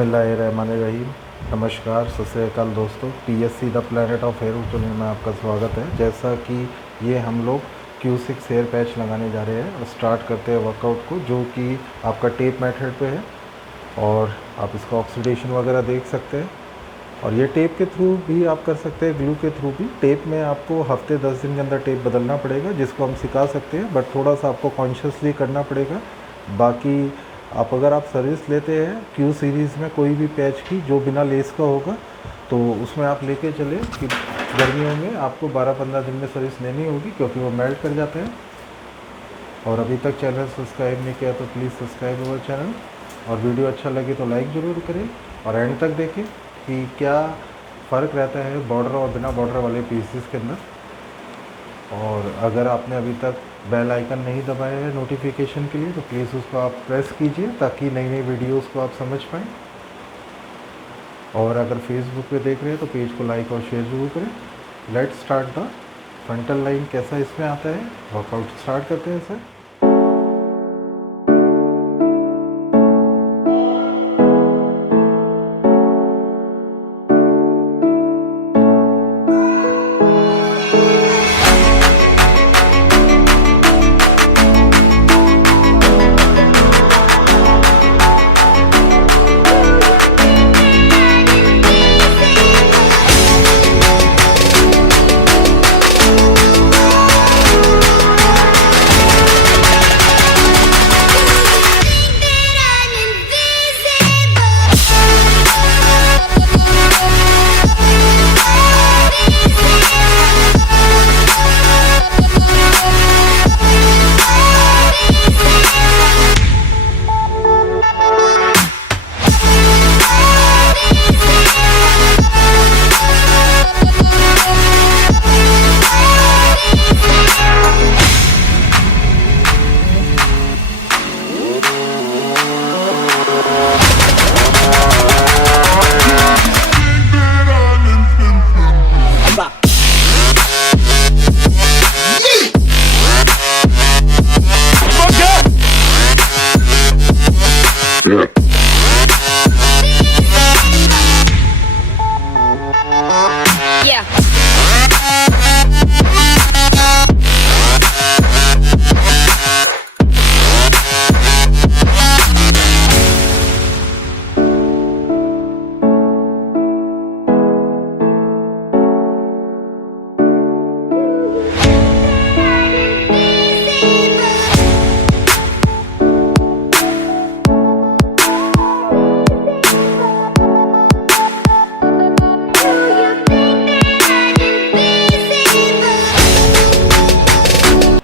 बिस्मिल्लाहिर्रहमानिर्रहीम। नमस्कार, सत श्री अकाल दोस्तों। TSC the planet of hair channel में आपका स्वागत है। जैसा कि ये हम लोग Q6 हेयर पैच लगाने जा रहे हैं और स्टार्ट करते हैं वर्कआउट को, जो कि आपका टेप मेथड पे है और आप इसका ऑक्सीडेशन वगैरह देख सकते हैं। और ये टेप के थ्रू भी आप कर सकते हैं, ग्लू के थ्रू भी। टेप में आपको हफ्ते 10 दिन के अंदर टेप बदलना पड़ेगा, जिसको हम सिखा सकते हैं, बट थोड़ा सा आपको कॉन्शियसली करना पड़ेगा। बाकी अगर आप सर्विस लेते हैं Q सीरीज़ में कोई भी पैच की जो बिना लेस का होगा, तो उसमें आप लेके चले कि गर्मियों में आपको 12-15 दिन में सर्विस लेनी होगी, क्योंकि वो मेल्ट कर जाते हैं। और अभी तक चैनल सब्सक्राइब नहीं किया तो प्लीज़ सब्सक्राइब अवर चैनल, और वीडियो अच्छा लगे तो लाइक ज़रूर करें और एंड तक देखें कि क्या फ़र्क रहता है बॉर्डर और बिना बॉर्डर वाले पीसेस के अंदर। और अगर आपने अभी तक बेल आइकन नहीं दबाया है नोटिफिकेशन के लिए, तो प्लीज़ उसको आप प्रेस कीजिए ताकि नई नई वीडियोस को आप समझ पाएँ। और अगर फेसबुक पे देख रहे हैं तो पेज को लाइक और शेयर ज़रूर करें। Let's start the frontal line. कैसा इसमें आता है, वर्कआउट स्टार्ट करते हैं सर।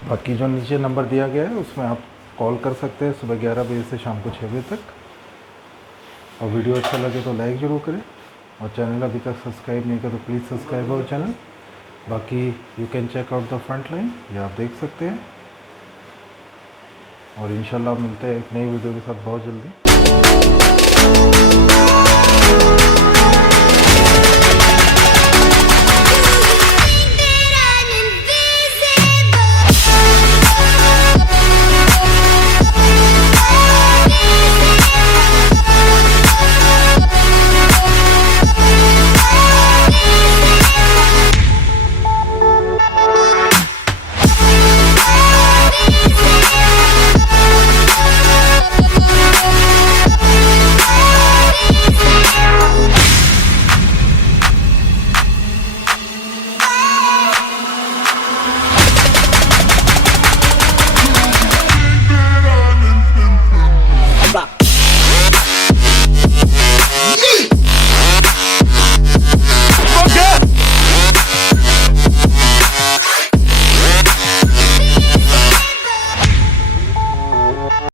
बाकी जो नीचे नंबर दिया गया है उसमें आप कॉल कर सकते हैं सुबह 11 बजे से शाम को 6 बजे तक। और वीडियो अच्छा लगे तो लाइक ज़रूर करें, और चैनल अभी तक सब्सक्राइब नहीं किया तो प्लीज़ सब्सक्राइब अवर चैनल। बाकी you can check out the front line, ये आप देख सकते हैं। और इंशाल्लाह मिलते हैं एक नई वीडियो के साथ बहुत जल्दी।